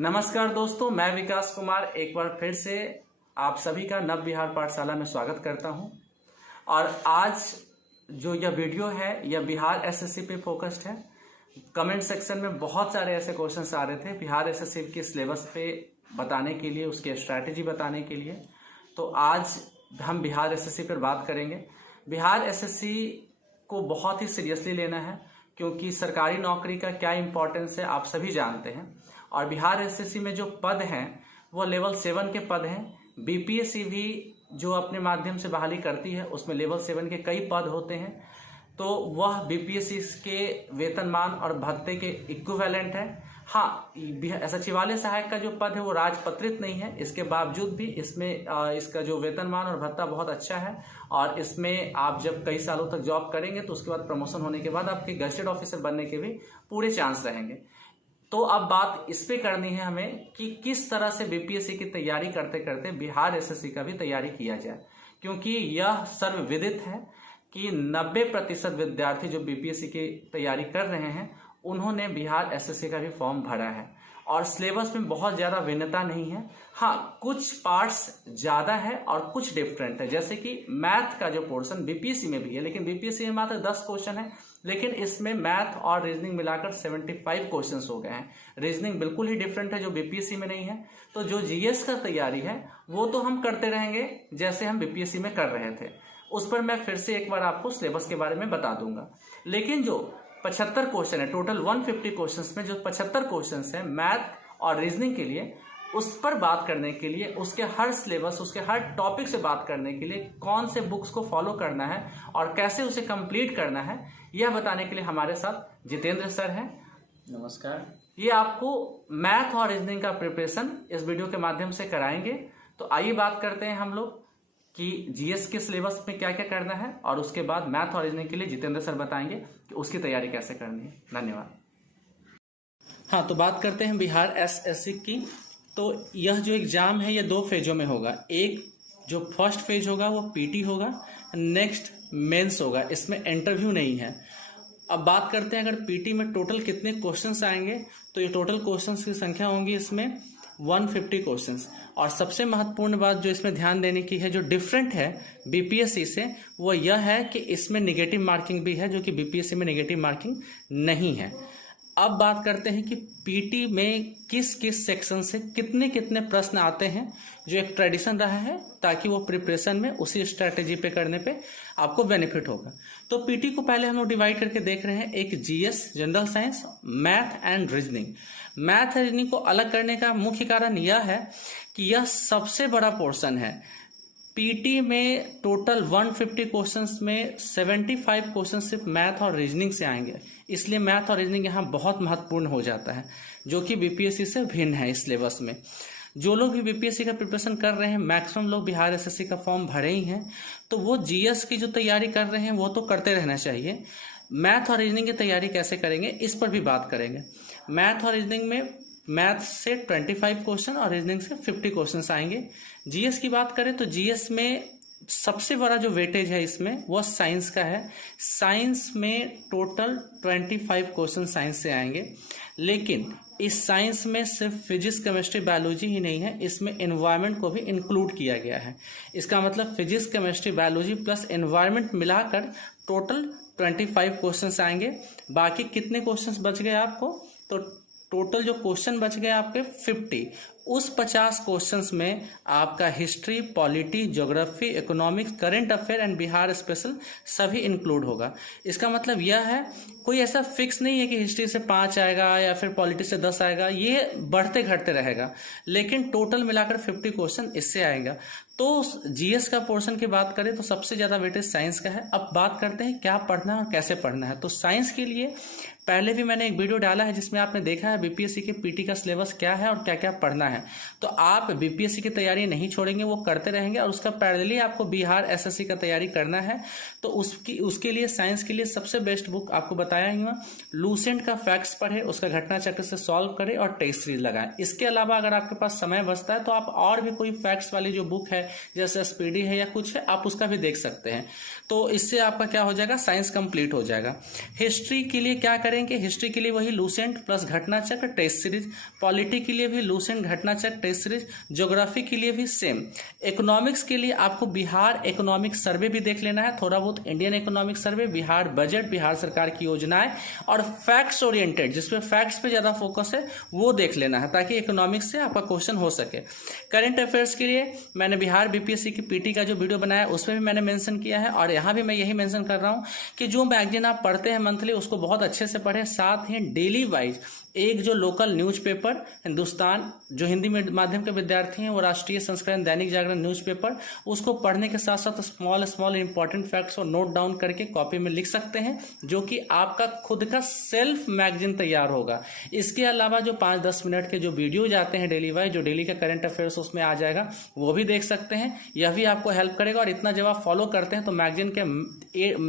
नमस्कार दोस्तों, मैं विकास कुमार एक बार फिर से आप सभी का नव बिहार पाठशाला में स्वागत करता हूं। और आज जो यह वीडियो है यह बिहार एसएससी पे फोकस्ड है। कमेंट सेक्शन में बहुत सारे ऐसे क्वेश्चंस आ रहे थे बिहार एसएससी के सिलेबस पे बताने के लिए, उसकी स्ट्रैटेजी बताने के लिए। तो आज हम बिहार एसएससी पर बात करेंगे। बिहार एसएससी को बहुत ही सीरियसली लेना है क्योंकि सरकारी नौकरी का क्या इंपॉर्टेंस है आप सभी जानते हैं। और बिहार एसएससी में जो पद हैं वो लेवल 7 के पद हैं। बीपीएससी भी जो अपने माध्यम से बहाली करती है उसमें लेवल 7 के कई पद होते हैं। तो वह बीपीएससी के वेतनमान और भत्ते के इक्विवेलेंट है। हाँ, सचिवालय सहायक का जो पद है वो राजपत्रित नहीं है, इसके बावजूद भी इसमें इसका जो वेतनमान और भत्ता बहुत अच्छा है। और इसमें आप जब कई सालों तक जॉब करेंगे तो उसके बाद प्रमोशन होने के बाद आपके गजेटेड ऑफिसर बनने के भी पूरे चांस रहेंगे। तो अब बात इस पे करनी है हमें कि किस तरह से बीपीएससी की तैयारी करते करते बिहार एसएससी का भी तैयारी किया जाए, क्योंकि यह सर्वविदित है कि 90% विद्यार्थी जो बीपीएससी की तैयारी कर रहे हैं उन्होंने बिहार एसएससी का भी फॉर्म भरा है। और सिलेबस में बहुत ज़्यादा भिन्नता नहीं है। हाँ, कुछ पार्ट्स ज़्यादा है और कुछ डिफरेंट है। जैसे कि मैथ का जो पोर्शन बीपीएससी में भी है, लेकिन बीपीएससी में मात्र 10 क्वेश्चन है, लेकिन इसमें मैथ और रीजनिंग मिलाकर 75 क्वेश्चंस हो गए हैं। रीजनिंग बिल्कुल ही डिफरेंट है जो बीपीएससी में नहीं है। तो जो जीएस का तैयारी है वो तो हम करते रहेंगे जैसे हम बीपीएससी में कर रहे थे। उस पर मैं फिर से एक बार आपको सिलेबस के बारे में बता दूंगा। लेकिन जो 75 क्वेश्चन है, टोटल 150 क्वेश्चंस में जो 75 क्वेश्चंस है मैथ और रीजनिंग के लिए, उस पर बात करने के लिए, उसके हर सिलेबस, उसके हर टॉपिक से बात करने के लिए कौन से बुक्स को फॉलो करना है और कैसे उसे कंप्लीट करना है, यह बताने के लिए हमारे साथ जितेंद्र सर हैं। नमस्कार। ये आपको मैथ और रीजनिंग का प्रिपरेशन इस वीडियो के माध्यम से कराएंगे। तो आइए बात करते हैं हम लोग कि जीएस के सिलेबस में क्या क्या करना है, और उसके बाद मैथ और रीजनिंग के लिए जितेंद्र सर बताएंगे कि उसकी तैयारी कैसे करनी है। धन्यवाद। हाँ, तो बात करते हैं बिहार एसएससी की। तो यह जो एग्जाम है ये 2 फेजों में होगा। एक जो फर्स्ट फेज होगा वो पीटी होगा, नेक्स्ट मेंस होगा। इसमें इंटरव्यू नहीं है। अब बात करते हैं अगर पीटी में टोटल कितने क्वेश्चंस आएंगे, तो ये टोटल क्वेश्चंस की संख्या होंगी इसमें 150 क्वेश्चंस। और सबसे महत्वपूर्ण बात जो इसमें ध्यान देने की है, जो डिफरेंट है बीपीएससी से, वो यह है कि इसमें नेगेटिव मार्किंग भी है, जो कि बीपीएससी में नेगेटिव मार्किंग नहीं है। अब बात करते हैं कि पीटी में किस किस सेक्शन से कितने कितने प्रश्न आते हैं, जो एक ट्रेडिशन रहा है, ताकि वो प्रिपरेशन में उसी स्ट्रैटेजी पे करने पे आपको बेनिफिट होगा। तो पीटी को पहले हम लोग डिवाइड करके देख रहे हैं, एक GS, general science, math and reasoning. Math और रीजनिंग को अलग करने का मुख्य कारण यह है कि यह सबसे बड़ा पोर्शन है। पीटी में टोटल 150 क्वेश्चंस में 75 क्वेश्चन सिर्फ मैथ और रीजनिंग से आएंगे, इसलिए मैथ और रीजनिंग यहाँ बहुत महत्वपूर्ण हो जाता है, जो कि बीपीएससी से भिन्न है इस सिलेबस में। जो लोग भी बीपीएससी का प्रिपरेशन कर रहे हैं, मैक्सिमम लोग बिहार एसएससी का फॉर्म भरे ही हैं, तो वो जीएस की जो तैयारी कर रहे हैं वो तो करते रहना चाहिए। मैथ और रीजनिंग की तैयारी कैसे करेंगे इस पर भी बात करेंगे। मैथ और रीजनिंग में मैथ से 25 क्वेश्चन और रीजनिंग से 50 क्वेश्चन आएंगे। जीएस की बात करें तो जीएस में सबसे बड़ा जो वेटेज है इसमें वो साइंस का है। साइंस में टोटल 25 क्वेश्चन साइंस से आएंगे, लेकिन इस साइंस में सिर्फ फिजिक्स, केमिस्ट्री, बायोलॉजी ही नहीं है, इसमें एनवायरनमेंट को भी इंक्लूड किया गया है। इसका मतलब physics, chemistry, biology plus environment मिलाकर टोटल 25 क्वेश्चंस आएंगे। बाकी कितने क्वेश्चंस बच गए आपको, तो टोटल जो क्वेश्चन बच गए आपके 50। उस 50 क्वेश्चंस में आपका history, polity, geography, economics, current affair and Bihar special सभी इंक्लूड होगा। इसका मतलब यह है, कोई ऐसा फिक्स नहीं है कि हिस्ट्री से 5 आएगा या फिर पॉलिटी से 10 आएगा, ये बढ़ते घटते रहेगा, लेकिन टोटल मिलाकर 50 क्वेश्चन इससे आएगा। तो जीएस का पोर्शन की बात करें तो सबसे ज़्यादा वेटेज साइंस का है। अब बात करते हैं क्या पढ़ना है और कैसे पढ़ना है। तो साइंस के लिए पहले भी मैंने एक वीडियो डाला है जिसमें आपने देखा है बीपीएससी के पीटी का सिलेबस क्या है और क्या क्या पढ़ना है। तो आप बीपीएससी की तैयारी नहीं छोड़ेंगे, वो करते रहेंगे, और उसका पैरेलली आपको बिहार एसएससी का तैयारी करना है। तो उसके लिए साइंस के लिए सबसे बेस्ट बुक आपको बताया ही हुआ, लूसेंट का फैक्ट्स पढ़े, उसका घटना चक्र से सॉल्व करें और टेस्ट सीरीज लगाएं। इसके अलावा अगर आपके पास समय बचता है तो आप और भी कोई फैक्ट्स वाली जो बुक है, जैसे एसपीडी है या कुछ है, आप उसका भी देख सकते हैं। तो इससे आपका क्या हो जाएगा, साइंस कंप्लीट हो जाएगा। हिस्ट्री के लिए क्या करें, करेंगे, हिस्ट्री के लिए वही लूसेंट प्लस घटना चक्र टेस्ट सीरीज, पॉलिटी के लिए भी लूसेंट घटना चक्र टेस्ट सीरीज, ज्योग्राफी के लिए भी सेम। इकोनॉमिक्स के लिए आपको बिहार इकोनॉमिक सर्वे भी देख लेना है, थोड़ा बहुत Indian economic survey, Bihar budget, Bihar सरकार की योजनाएं और फैक्ट्स ओरिएंटेड जिसमें फैक्ट्स पे ज़्यादा फोकस है वो देख लेना है ताकि इकोनॉमिक्स से आपका क्वेश्चन हो सके। करंट अफेयर्स के लिए मैंने बिहार बीपीएससी की पीटी का जो वीडियो बनाया उसमें भी मैंने मेंशन किया है और यहाँ भी मैं यही मेंशन कर रहा हूँ कि जो मैगजीन आप पढ़ते हैं मंथली उसको बहुत अच्छे से पढ़ें, साथ ही डेली वाइज एक जो लोकल न्यूज़पेपर हिंदुस्तान, जो हिंदी माध्यम के विद्यार्थी हैं वो राष्ट्रीय संस्करण दैनिक जागरण न्यूज़पेपर, उसको पढ़ने के साथ साथ स्मॉल इंपॉर्टेंट फैक्ट्स और नोट डाउन करके कॉपी में लिख सकते हैं, जो कि आपका खुद का सेल्फ मैगजीन तैयार होगा। इसके अलावा जो 5-10 मिनट के जो वीडियोज आते हैं डेली वाइज, जो डेली का करंट अफेयर्स उसमें आ जाएगा, वो भी देख सकते हैं। यह भी आपको हेल्प करेगा और इतना जब आप फॉलो करते हैं तो मैगजीन के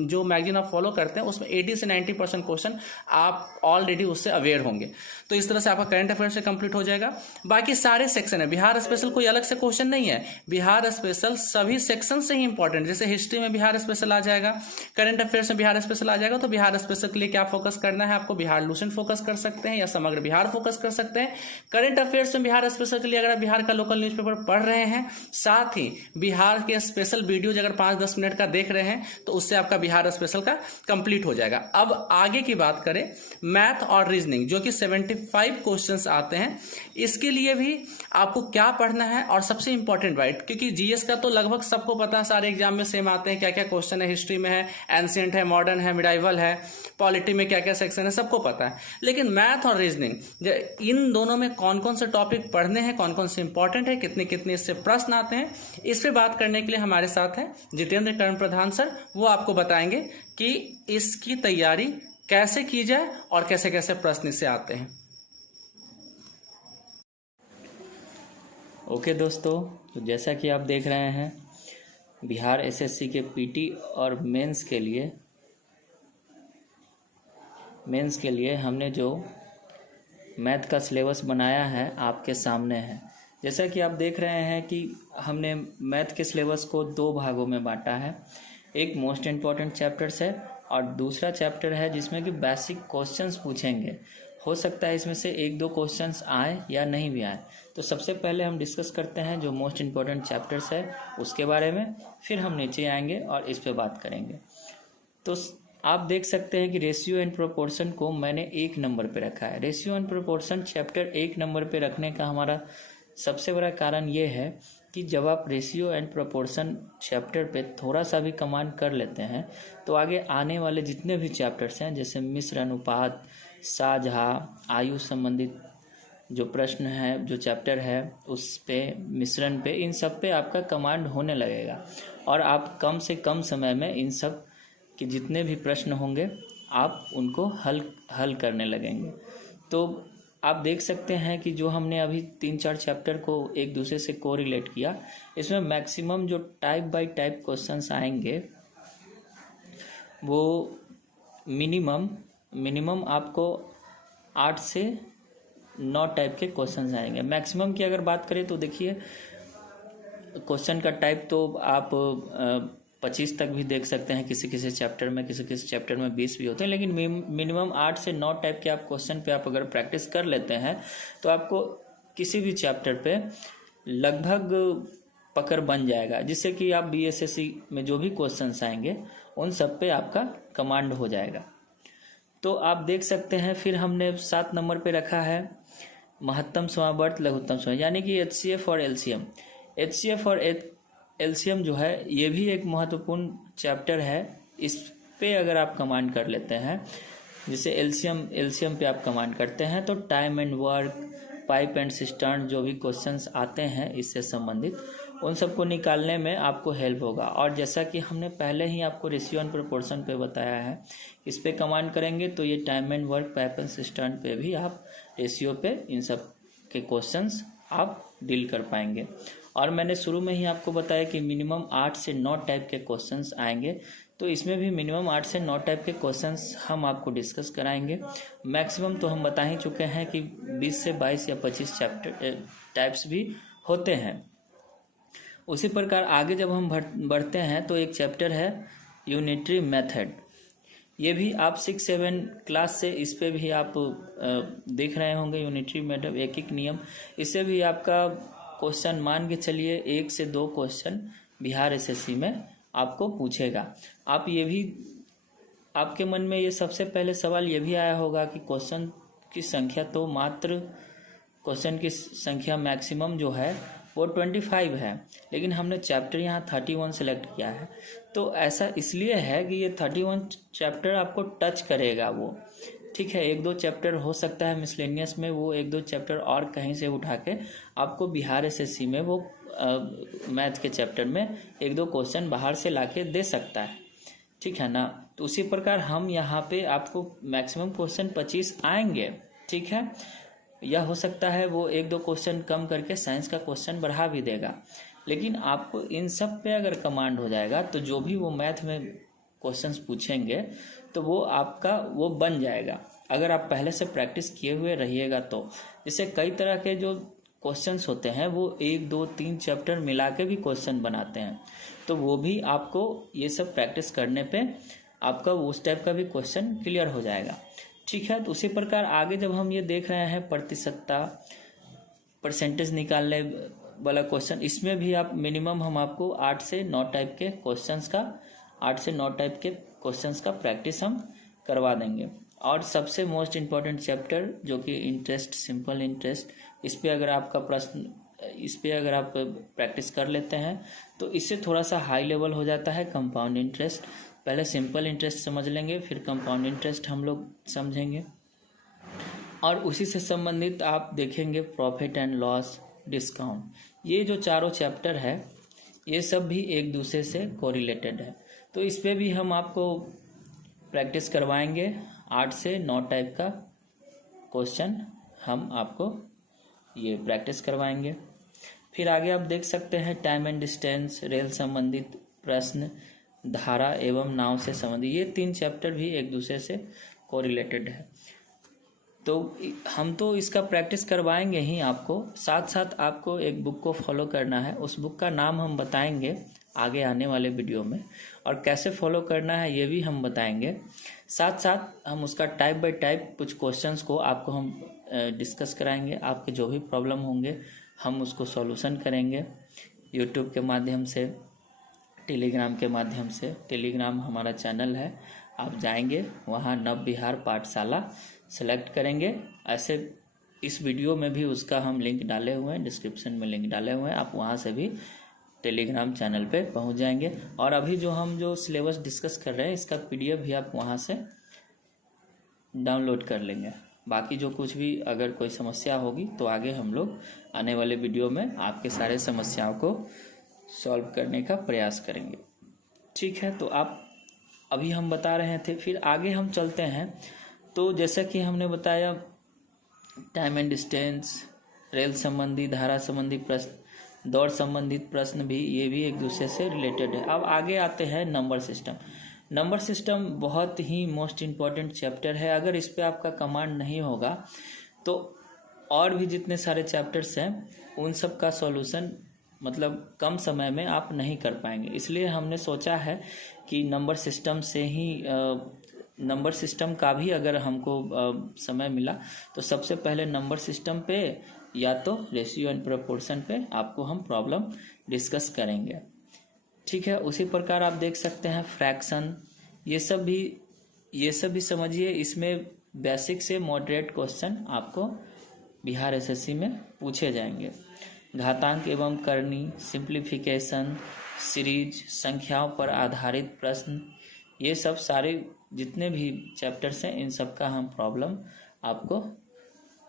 जो मैगजीन आप फॉलो करते हैं उसमें 80 से 90% क्वेश्चन आप ऑलरेडी उससे अवेयर होंगे। तो इस तरह से आपका करंट अफेयर से कंप्लीट हो जाएगा। बाकी सारे सेक्शन है, बिहार स्पेशल कोई अलग से क्वेश्चन नहीं है, बिहार स्पेशल सभी सेक्शन से ही इंपॉर्टेंट। जैसे हिस्ट्री में बिहार स्पेशल आ जाएगा, करंट अफेयर्स में बिहार स्पेशल आ जाएगा, तो बिहार स्पेशल के लिए क्या फोकस करना है आपको, बिहार लूसेंट फोकस कर सकते हैं या समग्र बिहार फोकस कर सकते हैं। करंट अफेयर्स में बिहार स्पेशल के लिए अगर आप बिहार का लोकल न्यूज़पेपर पढ़ रहे हैं, साथ ही बिहार के स्पेशल वीडियोज अगर 5-10 मिनट का देख रहे हैं तो उससे आपका बिहार स्पेशल का कंप्लीट हो जाएगा। अब आगे की बात करें, मैथ और रीजनिंग जो कि 75 क्वेश्चंस आते हैं, इसके लिए भी आपको क्या पढ़ना है और सबसे इंपॉर्टेंट राइट, क्योंकि जीएस का तो लगभग सबको पता है, सारे एग्जाम में सेम आते हैं, क्या क्या क्वेश्चन है, हिस्ट्री में है, एंशिएंट है, मॉडर्न है, मिडाइवल है, पॉलिटी में क्या क्या सेक्शन है, सबको पता है। लेकिन मैथ और रीजनिंग इन दोनों में कौन कौन से टॉपिक पढ़ने हैं, कौन कौन से इंपॉर्टेंट है, कितने कितने इससे प्रश्न आते हैं, इस पर बात करने के लिए हमारे साथ हैं जितेंद्र कर्ण प्रधान सर। वो आपको बताएंगे कि इसकी तैयारी कैसे की जाए और कैसे कैसे प्रश्न इससे आते हैं। ओके दोस्तों, तो जैसा कि आप देख रहे हैं, बिहार एसएससी के पीटी और मेंस के लिए हमने जो मैथ का सिलेबस बनाया है आपके सामने है। जैसा कि आप देख रहे हैं कि हमने मैथ के सिलेबस को 2 भागों में बांटा है। एक मोस्ट इम्पॉर्टेंट चैप्टर्स है और दूसरा चैप्टर है जिसमें कि बेसिक क्वेश्चंस पूछेंगे। हो सकता है इसमें से 1-2 क्वेश्चंस आए या नहीं भी आए। तो सबसे पहले हम डिस्कस करते हैं जो मोस्ट इम्पॉर्टेंट चैप्टर्स है उसके बारे में, फिर हम नीचे आएंगे और इस पे बात करेंगे। तो आप देख सकते हैं कि रेशियो एंड प्रोपोर्शन को मैंने 1 नंबर पे रखा है। Ratio and proportion chapter 1 number पे रखने का हमारा सबसे बड़ा कारण ये है कि जब आप रेशियो एंड प्रोपोर्शन चैप्टर पे थोड़ा सा भी कमांड कर लेते हैं तो आगे आने वाले जितने भी चैप्टर्स हैं, जैसे मिश्र अनुपात, शाहजहाँ, आयु संबंधित जो प्रश्न है, जो चैप्टर है उस पे, मिश्रण पे, इन सब पे आपका कमांड होने लगेगा और आप कम से कम समय में इन सब के जितने भी प्रश्न होंगे आप उनको हल करने लगेंगे। तो आप देख सकते हैं कि जो हमने अभी 3-4 चैप्टर को एक दूसरे से कोरिलेट किया, इसमें मैक्सिमम जो टाइप बाय टाइप क्वेश्चंस आएंगे वो मिनिमम आपको 8 से 9 टाइप के क्वेश्चंस आएंगे। मैक्सिमम की अगर बात करें तो देखिए, क्वेश्चन का टाइप तो आप 25 तक भी देख सकते हैं किसी किसी चैप्टर में, किसी चैप्टर में 20 भी होते हैं, लेकिन मिनिमम 8 से 9 टाइप के आप क्वेश्चन पे आप अगर प्रैक्टिस कर लेते हैं तो आपको किसी भी चैप्टर पे लगभग पकड़ बन जाएगा, जिससे कि आप बीएसएससी में जो भी क्वेश्चंस आएंगे उन सब पे आपका कमांड हो जाएगा। तो आप देख सकते हैं, फिर हमने 7 नंबर पे रखा है महत्तम समावर्त लघुत्तम समावर्त, यानी कि एचसीएफ और एलसीएम। एचसीएफ और एलसीएम जो है ये भी एक महत्वपूर्ण चैप्टर है। इस पे अगर आप कमांड कर लेते हैं, जैसे एलसीएम पे आप कमांड करते हैं तो time and work, pipe and cistern जो भी क्वेश्चंस आते हैं इससे संबंधित, उन सबको निकालने में आपको हेल्प होगा। और जैसा कि हमने पहले ही आपको रेशियो एंड प्रोपोर्शन पे बताया है, इस पे कमांड करेंगे तो ये time and work, pipe and cistern पे भी आप रेशियो पे इन सब के क्वेश्चंस आप डील कर पाएंगे। और मैंने शुरू में ही आपको बताया कि मिनिमम 8 से 9 टाइप के क्वेश्चंस आएंगे, तो इसमें भी मिनिमम 8 से 9 टाइप के क्वेश्चंस हम आपको डिस्कस कराएंगे। मैक्सिमम तो हम बता ही चुके हैं कि 20 से 22 या 25 चैप्टर टाइप्स भी होते हैं। उसी प्रकार आगे जब हम बढ़ते हैं तो एक चैप्टर है यूनिटरी मेथड। ये भी आप 6-7 क्लास से इस पे भी आप देख रहे होंगे यूनिटरी मेथड, एक एक नियम। इससे भी आपका क्वेश्चन मान के चलिए 1 से 2 क्वेश्चन बिहार एसएससी में आपको पूछेगा। आप ये भी, आपके मन में ये सबसे पहले सवाल ये भी आया होगा कि क्वेश्चन की संख्या तो मात्र, क्वेश्चन की संख्या मैक्सिमम जो है वो 25 है, लेकिन हमने चैप्टर यहाँ 31 सेलेक्ट किया है। तो ऐसा इसलिए है कि ये 31 चैप्टर आपको टच करेगा वो, ठीक है। 1-2 चैप्टर हो सकता है मिसलेनियस में, वो 1-2 चैप्टर और कहीं से उठा के आपको बिहार एसएससी में वो मैथ के चैप्टर में 1-2 क्वेश्चन बाहर से लाके दे सकता है, ठीक है ना। तो उसी प्रकार हम यहाँ पे आपको मैक्सिमम क्वेश्चन 25 आएंगे, ठीक है। यह हो सकता है वो 1-2 क्वेश्चन कम करके साइंस का क्वेश्चन बढ़ा भी देगा, लेकिन आपको इन सब पे अगर कमांड हो जाएगा तो जो भी वो मैथ में क्वेश्चंस पूछेंगे तो वो आपका वो बन जाएगा, अगर आप पहले से प्रैक्टिस किए हुए रहिएगा तो। जैसे कई तरह के जो क्वेश्चंस होते हैं वो 1-2-3 चैप्टर मिला के भी क्वेश्चन बनाते हैं, तो वो भी आपको ये सब प्रैक्टिस करने पे आपका उस टाइप का भी क्वेश्चन क्लियर हो जाएगा, ठीक है। तो उसी प्रकार आगे जब हम ये देख रहे हैं प्रतिशतता, परसेंटेज निकालने वाला क्वेश्चन, इसमें भी आप मिनिमम हम आपको 8 से 9 टाइप के क्वेश्चंस का 8 से 9 टाइप के क्वेश्चंस का प्रैक्टिस हम करवा देंगे। और सबसे मोस्ट इम्पॉर्टेंट चैप्टर जो कि इंटरेस्ट, सिंपल इंटरेस्ट, इस पे अगर आपका प्रश्न, इस पे अगर आप प्रैक्टिस कर लेते हैं तो इससे थोड़ा सा हाई लेवल हो जाता है कंपाउंड इंटरेस्ट। पहले सिंपल इंटरेस्ट समझ लेंगे, फिर कंपाउंड इंटरेस्ट हम लोग समझेंगे, और उसी से संबंधित आप देखेंगे प्रॉफिट एंड लॉस, डिस्काउंट। ये जो चारों चैप्टर है ये सब भी एक दूसरे से कोरिलेटेड है, तो इस पे भी हम आपको प्रैक्टिस करवाएंगे। 8 से 9 टाइप का क्वेश्चन हम आपको ये प्रैक्टिस करवाएंगे। फिर आगे आप देख सकते हैं टाइम एंड डिस्टेंस, रेल संबंधित प्रश्न, धारा एवं नाव से संबंधित, ये 3 चैप्टर भी एक दूसरे से कोरिलेटेड है। तो हम तो इसका प्रैक्टिस करवाएंगे ही आपको, साथ साथ आपको एक बुक को फॉलो करना है। उस बुक का नाम हम बताएंगे आगे आने वाले वीडियो में, और कैसे फॉलो करना है ये भी हम बताएंगे। साथ साथ हम उसका टाइप बाय टाइप कुछ क्वेश्चंस को आपको हम डिस्कस कराएंगे। आपके जो भी प्रॉब्लम होंगे हम उसको सॉल्यूशन करेंगे यूट्यूब के माध्यम से, टेलीग्राम के माध्यम से। टेलीग्राम हमारा चैनल है, आप जाएंगे वहाँ नव बिहार पाठशाला सेलेक्ट करेंगे। ऐसे इस वीडियो में भी उसका हम लिंक डाले हुए हैं, डिस्क्रिप्शन में लिंक डाले हुए हैं, आप वहाँ से भी टेलीग्राम चैनल पे पहुँच जाएंगे। और अभी जो हम जो सिलेबस डिस्कस कर रहे हैं इसका PDF भी आप वहाँ से डाउनलोड कर लेंगे। बाकी जो कुछ भी अगर कोई समस्या होगी तो आगे हम लोग आने वाले वीडियो में आपके सारे समस्याओं को सॉल्व करने का प्रयास करेंगे, ठीक है। तो आप अभी हम बता रहे थे, फिर आगे हम चलते हैं। तो जैसा कि हमने बताया टाइम एंड डिस्टेंस, रेल संबंधी, धारा संबंधी प्रश्न, दौड़ संबंधित प्रश्न भी, ये भी एक दूसरे से रिलेटेड है। अब आगे आते हैं नंबर सिस्टम। नंबर सिस्टम बहुत ही मोस्ट इम्पॉर्टेंट चैप्टर है। अगर इस पे आपका कमांड नहीं होगा तो और भी जितने सारे चैप्टर्स हैं उन सब का सॉल्यूशन मतलब कम समय में आप नहीं कर पाएंगे। इसलिए हमने सोचा है कि नंबर सिस्टम से ही नंबर सिस्टम का भी अगर हमको समय मिला तो सबसे पहले नंबर सिस्टम पे या तो रेशियो एंड प्रोपोर्शन पे आपको हम प्रॉब्लम डिस्कस करेंगे, ठीक है। उसी प्रकार आप देख सकते हैं फ्रैक्शन, ये सब भी समझिए। इसमें बेसिक से मॉडरेट क्वेश्चन आपको बिहार एसएससी में पूछे जाएंगे। घातांक एवं करनी, सिंप्लीफिकेशन, सीरीज, संख्याओं पर आधारित प्रश्न, ये सब सारे जितने भी चैप्टर्स हैं इन सब का हम प्रॉब्लम आपको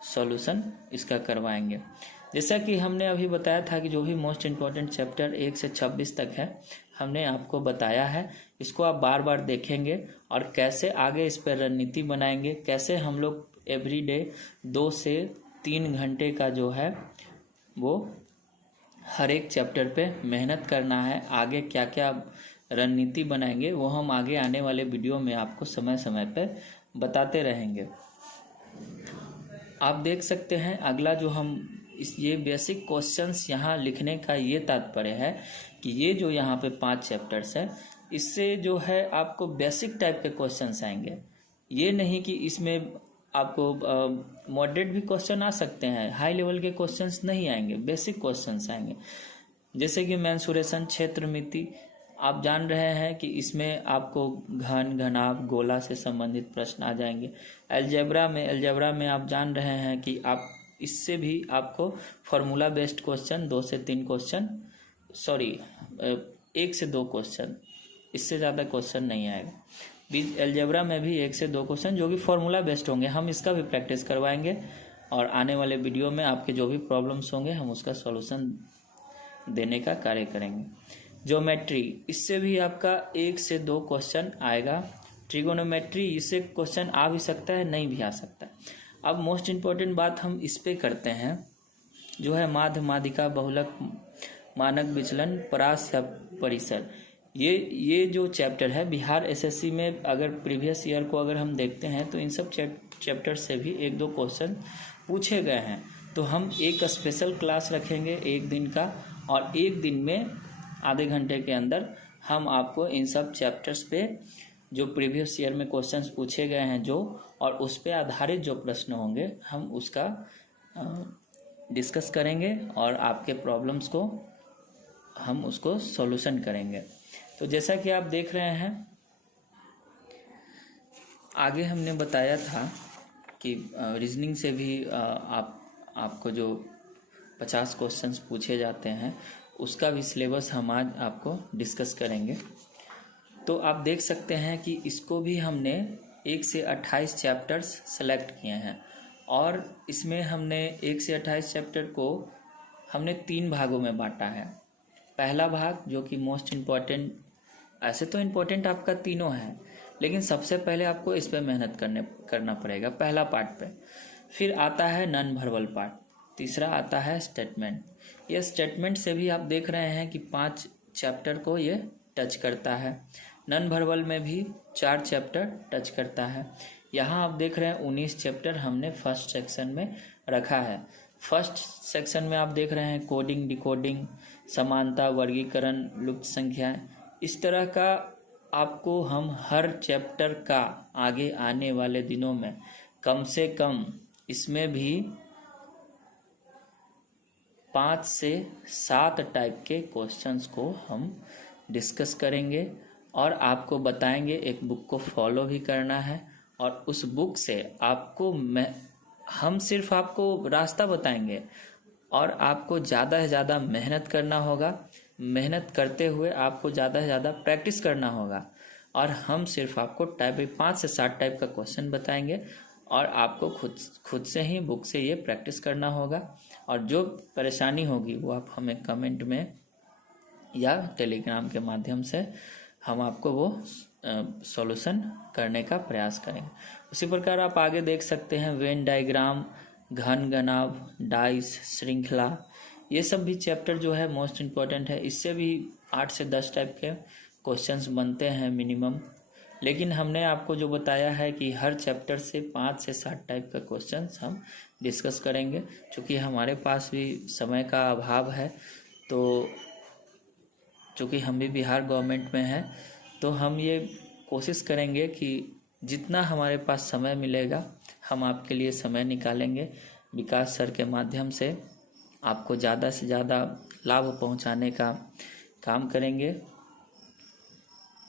सॉल्यूशन इसका करवाएंगे। जैसा कि हमने अभी बताया था कि जो भी मोस्ट इम्पॉर्टेंट चैप्टर 1 से 26 तक है हमने आपको बताया है। इसको आप बार बार देखेंगे और कैसे आगे इस पर रणनीति बनाएंगे, कैसे हम लोग एवरीडे 2 से 3 घंटे का जो है वो हर एक चैप्टर पे मेहनत करना है। आगे क्या क्या रणनीति बनाएंगे वो हम आगे आने वाले वीडियो में आपको समय समय पे बताते रहेंगे। आप देख सकते हैं अगला जो हम ये बेसिक क्वेश्चंस यहाँ लिखने का ये तात्पर्य है कि ये जो यहाँ पे 5 चैप्टर्स है इससे जो है आपको बेसिक टाइप के क्वेश्चंस आएंगे। ये नहीं कि इसमें आपको मॉडरेट भी क्वेश्चन आ सकते हैं, हाई लेवल के क्वेश्चंस नहीं आएंगे, बेसिक क्वेश्चंस आएंगे। जैसे कि मेंसुरेशन, क्षेत्रमिति, आप जान रहे हैं कि इसमें आपको घन, घनाभ, गोला से संबंधित प्रश्न आ जाएंगे। अलजेब्रा में आप जान रहे हैं कि आप इससे भी आपको फॉर्मूला बेस्ड क्वेश्चन 2 से 3 क्वेश्चन, 1 से 2 क्वेश्चन, इससे ज़्यादा क्वेश्चन नहीं आएगा। बीज अलजेब्रा में भी 1 से 2 क्वेश्चन जो कि फॉर्मूला बेस्ड होंगे, हम इसका भी प्रैक्टिस करवाएंगे और आने वाले वीडियो में आपके जो भी प्रॉब्लम्स होंगे हम उसका सॉल्यूशन देने का कार्य करेंगे। ज्योमेट्री, इससे भी आपका 1 से 2 क्वेश्चन आएगा। ट्रिगोनोमेट्री, इससे क्वेश्चन आ भी सकता है, नहीं भी आ सकता है। अब मोस्ट इम्पोर्टेंट बात हम इस पे करते हैं, जो है माध्य, माध्यिका, बहुलक, मानक विचलन, परास या परिसर। ये जो चैप्टर है बिहार एसएससी में अगर प्रीवियस ईयर को अगर हम देखते हैं तो इन सब चैप्टर से भी 1-2 क्वेश्चन पूछे गए हैं। तो हम एक स्पेशल क्लास रखेंगे 1 दिन का, और 1 दिन में आधे घंटे के अंदर हम आपको इन सब चैप्टर्स पे जो प्रीवियस ईयर में क्वेश्चंस पूछे गए हैं जो, और उस पे आधारित जो प्रश्न होंगे हम उसका डिस्कस करेंगे और आपके प्रॉब्लम्स को हम उसको सॉल्यूशन करेंगे। तो जैसा कि आप देख रहे हैं, आगे हमने बताया था कि रीजनिंग से भी आपको जो 50 क्वेश्चंस पूछे जाते हैं उसका भी सिलेबस हम आज आपको डिस्कस करेंगे। तो आप देख सकते हैं कि इसको भी हमने 1 से 28 चैप्टर्स सेलेक्ट किए हैं, और इसमें हमने 1 से 28 चैप्टर को हमने 3 भागों में बांटा है। पहला भाग जो कि मोस्ट इम्पॉर्टेंट, ऐसे तो इम्पोर्टेंट आपका तीनों है, लेकिन सबसे पहले आपको इस पे मेहनत करना पड़ेगा, पहला पार्ट पे। फिर आता है नॉन वर्बल पार्ट, तीसरा आता है स्टेटमेंट। ये स्टेटमेंट से भी आप देख रहे हैं कि 5 चैप्टर को ये टच करता है। नॉन वर्बल में भी 4 चैप्टर टच करता है। यहाँ आप देख रहे हैं 19 चैप्टर हमने फर्स्ट सेक्शन में रखा है। फर्स्ट सेक्शन में आप देख रहे हैं कोडिंग, डिकोडिंग, समानता, वर्गीकरण, लुप्त संख्याएं, इस तरह का आपको हम हर चैप्टर का आगे आने वाले दिनों में कम से कम इसमें भी 5 से 7 टाइप के क्वेश्चंस को हम डिस्कस करेंगे और आपको बताएंगे। एक बुक को फॉलो भी करना है, और उस बुक से आपको हम सिर्फ आपको रास्ता बताएंगे और आपको ज़्यादा से ज़्यादा मेहनत करना होगा। मेहनत करते हुए आपको ज़्यादा से ज़्यादा प्रैक्टिस करना होगा, और हम सिर्फ आपको 5 से 7 टाइप का क्वेश्चन बताएंगे, और आपको खुद से ही बुक से ये प्रैक्टिस करना होगा। और जो परेशानी होगी वो आप हमें कमेंट में या टेलीग्राम के माध्यम से हम आपको वो सॉल्यूशन करने का प्रयास करेंगे। उसी प्रकार आप आगे देख सकते हैं वेन डायग्राम, घन, घनाभ, डाइस, श्रृंखला, ये सब भी चैप्टर जो है मोस्ट इम्पॉर्टेंट है। इससे भी 8 से 10 टाइप के क्वेश्चंस बनते हैं मिनिमम, लेकिन हमने आपको जो बताया है कि हर चैप्टर से 5 से 7 टाइप का क्वेश्चंस हम डिस्कस करेंगे। क्योंकि हमारे पास भी समय का अभाव है, तो चूँकि हम भी बिहार गवर्नमेंट में हैं, तो हम ये कोशिश करेंगे कि जितना हमारे पास समय मिलेगा हम आपके लिए समय निकालेंगे। विकास सर के माध्यम से आपको ज़्यादा से ज़्यादा लाभ पहुंचाने का काम करेंगे।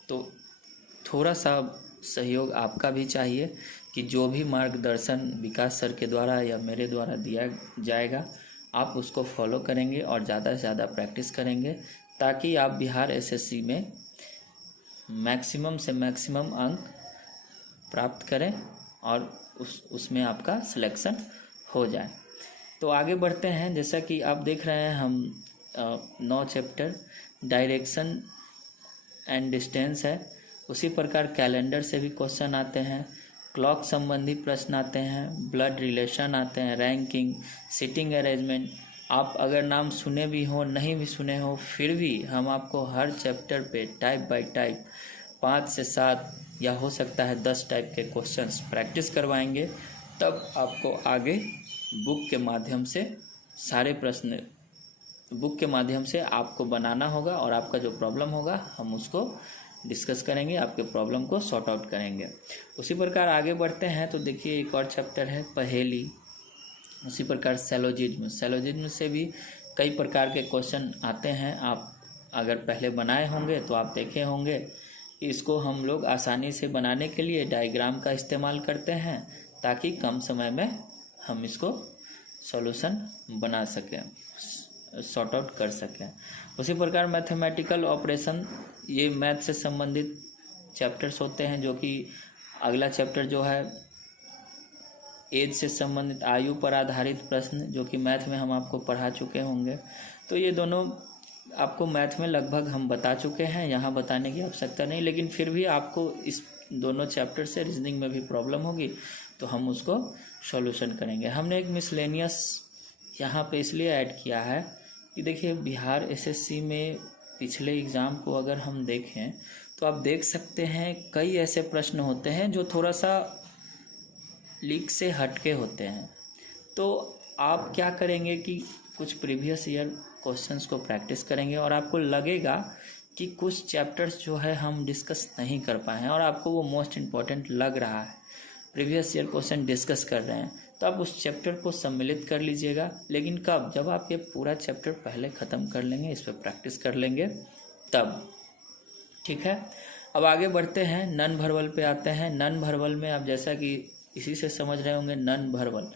तो थोड़ा सा सहयोग आपका भी चाहिए कि जो भी मार्गदर्शन विकास सर के द्वारा या मेरे द्वारा दिया जाएगा आप उसको फॉलो करेंगे और ज़्यादा से ज़्यादा प्रैक्टिस करेंगे, ताकि आप बिहार एसएससी में मैक्सिमम से मैक्सिमम अंक प्राप्त करें और उसमें आपका सिलेक्शन हो जाए। तो आगे बढ़ते हैं। जैसा कि आप देख रहे हैं हम 9 चैप्टर डायरेक्शन एंड डिस्टेंस है। उसी प्रकार कैलेंडर से भी क्वेश्चन आते हैं, क्लॉक संबंधी प्रश्न आते हैं, ब्लड रिलेशन आते हैं, रैंकिंग, सीटिंग अरेंजमेंट। आप अगर नाम सुने भी हो नहीं भी सुने हो, फिर भी हम आपको हर चैप्टर पे टाइप बाय टाइप 5 से 7 या हो सकता है 10 टाइप के क्वेश्चंस प्रैक्टिस करवाएंगे। तब आपको आगे बुक के माध्यम से सारे प्रश्न बुक के माध्यम से आपको बनाना होगा, और आपका जो प्रॉब्लम होगा हम उसको डिस्कस करेंगे, आपके प्रॉब्लम को सॉर्ट आउट करेंगे। उसी प्रकार आगे बढ़ते हैं तो देखिए एक और चैप्टर है पहेली। उसी प्रकार सैलोजिज्म से भी कई प्रकार के क्वेश्चन आते हैं। आप अगर पहले बनाए होंगे तो आप देखे होंगे। इसको हम लोग आसानी से बनाने के लिए डायग्राम का इस्तेमाल करते हैं ताकि कम समय में हम इसको सॉल्यूशन बना सकें, सॉर्ट आउट कर सकें। उसी प्रकार मैथमेटिकल ऑपरेशन, ये मैथ से संबंधित चैप्टर्स होते हैं, जो कि अगला चैप्टर जो है एज से संबंधित, आयु पर आधारित प्रश्न, जो कि मैथ में हम आपको पढ़ा चुके होंगे। तो ये दोनों आपको मैथ में लगभग हम बता चुके हैं, यहाँ बताने की आवश्यकता नहीं, लेकिन फिर भी आपको इस दोनों चैप्टर से रीजनिंग में भी प्रॉब्लम होगी तो हम उसको सॉल्यूशन करेंगे। हमने एक मिसलेनियस यहाँ पे इसलिए ऐड किया है कि देखिए बिहार एसएससी में पिछले एग्ज़ाम को अगर हम देखें तो आप देख सकते हैं कई ऐसे प्रश्न होते हैं जो थोड़ा सा लीक से हटके होते हैं। तो आप क्या करेंगे कि कुछ प्रीवियस ईयर क्वेश्चंस को प्रैक्टिस करेंगे और आपको लगेगा कि कुछ चैप्टर्स जो है हम डिस्कस नहीं कर पाए हैं और आपको वो मोस्ट इम्पॉर्टेंट लग रहा है, प्रीवियस ईयर क्वेश्चन डिस्कस कर रहे हैं, तो आप उस चैप्टर को सम्मिलित कर लीजिएगा। लेकिन कब? जब आप ये पूरा चैप्टर पहले ख़त्म कर लेंगे, इस पर प्रैक्टिस कर लेंगे तब, ठीक है। अब आगे बढ़ते हैं, नन भर्बल पे आते हैं। नन भर्बल में आप जैसा कि इसी से समझ रहे होंगे, नन भर्बल,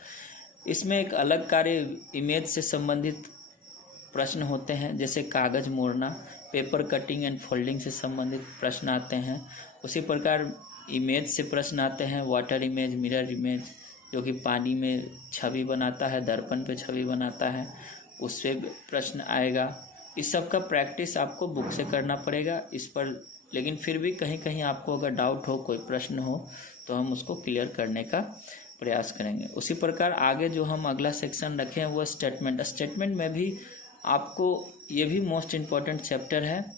इसमें एक अलग कार्य इमेज से संबंधित प्रश्न होते हैं, जैसे कागज़ मोड़ना, पेपर कटिंग एंड फोल्डिंग से संबंधित प्रश्न आते हैं। उसी प्रकार इमेज से प्रश्न आते हैं, वाटर इमेज, मिरर इमेज, जो कि पानी में छवि बनाता है, दर्पण पे छवि बनाता है, उससे प्रश्न आएगा। इस सब का प्रैक्टिस आपको बुक से करना पड़ेगा इस पर, लेकिन फिर भी कहीं कहीं आपको अगर डाउट हो, कोई प्रश्न हो, तो हम उसको क्लियर करने का प्रयास करेंगे। उसी प्रकार आगे जो हम अगला सेक्शन रखे हैं वो स्टेटमेंट। स्टेटमेंट में भी आपको, ये भी मोस्ट इम्पॉर्टेंट चैप्टर है।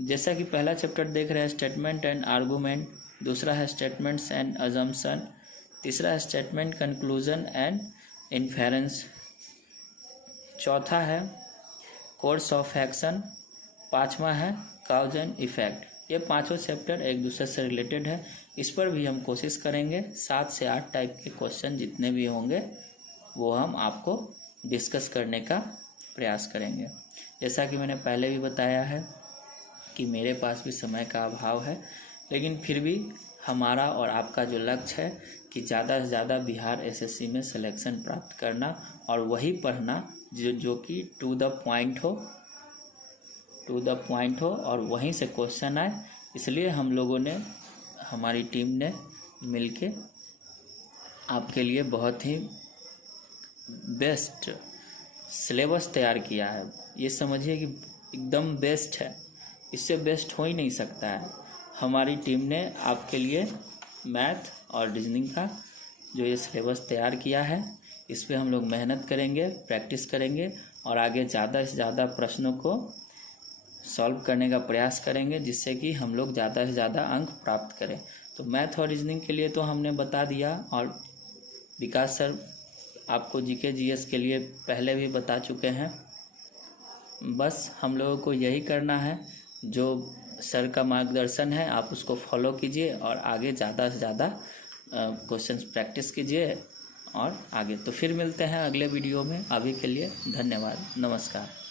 जैसा कि पहला चैप्टर देख रहे हैं स्टेटमेंट एंड आर्गूमेंट, दूसरा है स्टेटमेंट्स एंड अजम्पशन, तीसरा है स्टेटमेंट कंक्लूजन एंड इन्फेरेंस, चौथा है कोर्स ऑफ एक्शन, पांचवा है कॉज एंड इफेक्ट। ये पांचों चैप्टर एक दूसरे से रिलेटेड है। इस पर भी हम कोशिश करेंगे 7 से 8 टाइप के क्वेश्चन जितने भी होंगे वो हम आपको डिस्कस करने का प्रयास करेंगे। जैसा कि मैंने पहले भी बताया है कि मेरे पास भी समय का अभाव है, लेकिन फिर भी हमारा और आपका जो लक्ष्य है कि ज़्यादा से ज़्यादा बिहार एसएससी में सिलेक्शन प्राप्त करना और वही पढ़ना जो कि टू द पॉइंट हो और वहीं से क्वेश्चन आए। इसलिए हम लोगों ने, हमारी टीम ने मिलके आपके लिए बहुत ही बेस्ट सिलेबस तैयार किया है। ये समझिए कि एकदम बेस्ट है, इससे बेस्ट हो ही नहीं सकता है। हमारी टीम ने आपके लिए मैथ और रीजनिंग का जो ये सिलेबस तैयार किया है, इस पे हम लोग मेहनत करेंगे, प्रैक्टिस करेंगे और आगे ज़्यादा से ज़्यादा प्रश्नों को सॉल्व करने का प्रयास करेंगे, जिससे कि हम लोग ज़्यादा से ज़्यादा अंक प्राप्त करें। तो मैथ और रीजनिंग के लिए तो हमने बता दिया, और विकास सर आपको जीके जीएस के लिए पहले भी बता चुके हैं। बस हम लोगों को यही करना है, जो सर का मार्गदर्शन है आप उसको फॉलो कीजिए और आगे ज़्यादा से ज़्यादा क्वेश्चंस प्रैक्टिस कीजिए और आगे। तो फिर मिलते हैं अगले वीडियो में। अभी के लिए धन्यवाद, नमस्कार।